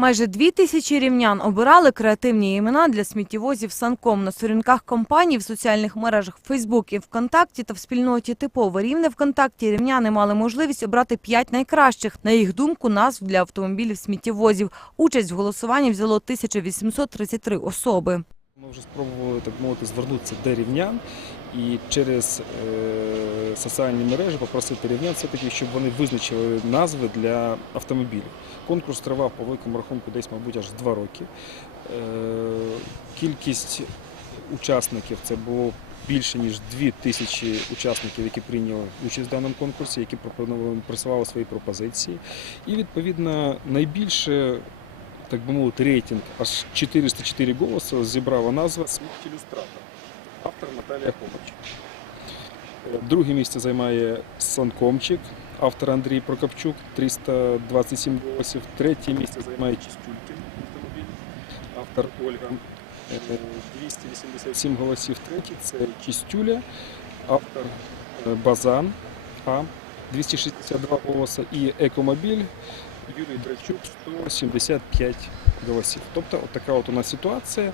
Майже дві тисячі рівнян обирали креативні імена для сміттєвозів Санком на сторінках компаній в соціальних мережах Фейсбук і ВКонтакті та в спільноті типове рівне ВКонтакті рівняни мали можливість обрати п'ять найкращих, на їх думку, назв для автомобілів сміттєвозів. Участь в голосуванні взяло 1833 особи. Ми вже спробували так мовити звернутися до рівнян і через е, соціальні мережі попросити рівнян все-таки, щоб вони визначили назви для автомобілів. Конкурс тривав по великому рахунку десь, мабуть, аж два роки. Е, кількість учасників це було більше ніж дві тисячі учасників, які прийняли участь в даному конкурсі, які присували свої пропозиції. І відповідно найбільше так би мовити, рейтинг аж 404 голоси зібрала назва «Сміттєлюстратор». Автор Наталія Хомич. Друге місце займає Санкомчик, автор Андрій Прокопчук, 327 голосів. Третє місце займає Чистюлькін автомобіль, автор Ольга, е, 287 голосів. Третій це Чистюля, автор е, Базан, А, 262 голоси. І Екомобіль Юрій Драчук 175 голосів. Тобто, от така от у нас ситуація.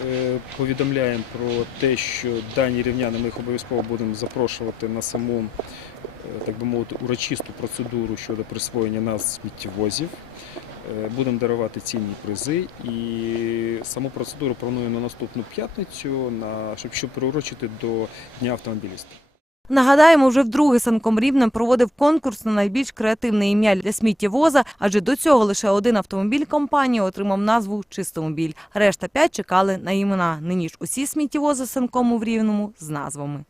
Е, Повідомляємо про те, що дані рівняни ми їх обов'язково будемо запрошувати на саму, е, так би мовити, урочисту процедуру щодо присвоєння нас сміттєвозів. Е, Будемо дарувати цінні призи і саму процедуру плануємо на наступну п'ятницю, щоб, приурочити до Дня автомобіліста. Нагадаємо, вже вдруге Санком Рівнем проводив конкурс на найбільш креативне ім'я для сміттєвоза, адже до цього лише один автомобіль компанії отримав назву «Чистомобіль». Решта п'ять чекали на імена. Нині ж усі сміттєвози Санкому в Рівному з назвами.